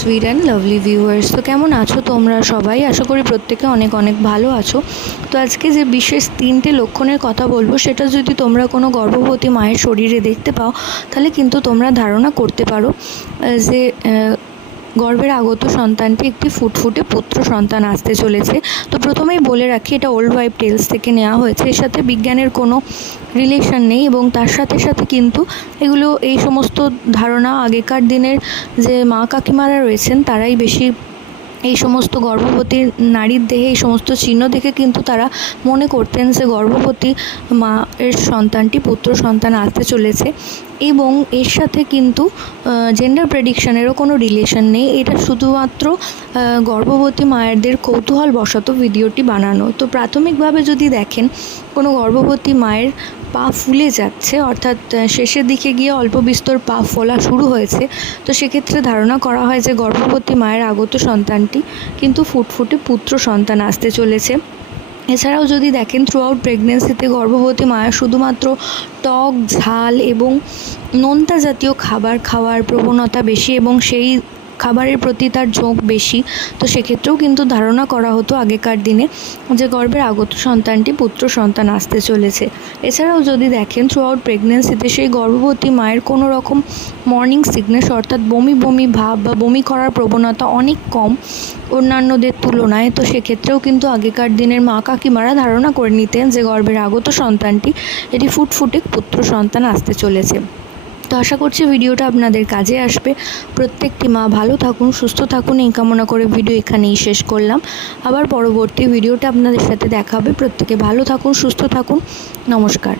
Sweet and lovely viewers তো কেমন আছো তোমরা সবাই? আশা করি প্রত্যেকে অনেক অনেক ভালো আছো। তো আজকে যে বিশেষ তিনটে লক্ষণের কথা বলব, সেটা যদি তোমরা কোনো গর্ভবতী মায়ের শরীরে দেখতে পাও, তাহলে কিন্তু তোমরা ধারণা করতে পারো যে গর্ভের আগত সন্তানটি একটি ফুটফুটে পুত্র সন্তান আসতে চলেছে। তো প্রথমেই বলে রাখি, এটা ওল্ড ওয়াইফ টেলস থেকে নেওয়া হয়েছে। এর সাথে বিজ্ঞানের কোনো রিলেশন নেই এবং তার সাথে সাথে কিন্তু এগুলো, এই সমস্ত ধারণা আগেকার দিনের যে মা কাকিমারা রয়েছেন, তারাই বেশি এই সমস্ত গর্ভবতী নারীর দেহে এই সমস্ত চিহ্ন দেখে কিন্তু তারা মনে করতেন যে গর্ভবতী মা এর সন্তানটি পুত্র সন্তান আসতে চলেছে। এবং এর সাথে কিন্তু জেন্ডার প্রেডিকশানেরও কোনো রিলেশন নেই। এটা শুধুমাত্র গর্ভবতী মায়েরদের কৌতূহল বশত ভিডিওটি বানানো। তো প্রাথমিকভাবে যদি দেখেন, কোনো গর্ভবতী মায়ের পা ফুলে যাচ্ছে, অর্থাৎ শেষের দিকে গিয়ে অল্প বিস্তর পা ফোলা শুরু হয়েছে। তো সেক্ষেত্রে ধারণা করা হয় যে গর্ভবতী মায়ের আগত সন্তানটি কিন্তু ফুটফুটে পুত্র সন্তান আসতে চলেছে। এছাড়াও যদি দেখেন থ্রু আউট প্রেগনেন্সিতে গর্ভবতী মায়ের শুধুমাত্র টক, ঝাল এবং নোনতা জাতীয় খাবার খাওয়ার প্রবণতা বেশি এবং সেই খাবারের প্রতি তার ঝোঁক বেশি, তো সেক্ষেত্রেও কিন্তু ধারণা করা হতো আগেকার দিনে যে গর্ভের আগত সন্তানটি পুত্র সন্তান আসতে চলেছে। এছাড়াও যদি দেখেন থ্রু আউট প্রেগনেন্সিতে সেই গর্ভবতী মায়ের কোনো রকম মর্নিং সিকনেস অর্থাৎ বমি বমি ভাব বা বমি করার প্রবণতা অনেক কম অন্যান্যদের তুলনায়, তো সেক্ষেত্রেও কিন্তু আগেকার দিনের মা কাকিমারা ধারণা করে নিতেন যে গর্ভের আগত সন্তানটি এটি ফুটফুটে পুত্র সন্তান আসতে চলেছে। তো আশা করছি ভিডিওটা আপনাদের কাজে আসবে। প্রত্যেকটি মা ভালো থাকুন, সুস্থ থাকুন, এই কামনা করে ভিডিও এখানেই শেষ করলাম। আবার পরবর্তী ভিডিওটা আপনাদের সাথে দেখাবে প্রত্যেকে ভালো থাকুন, সুস্থ থাকুন। নমস্কার।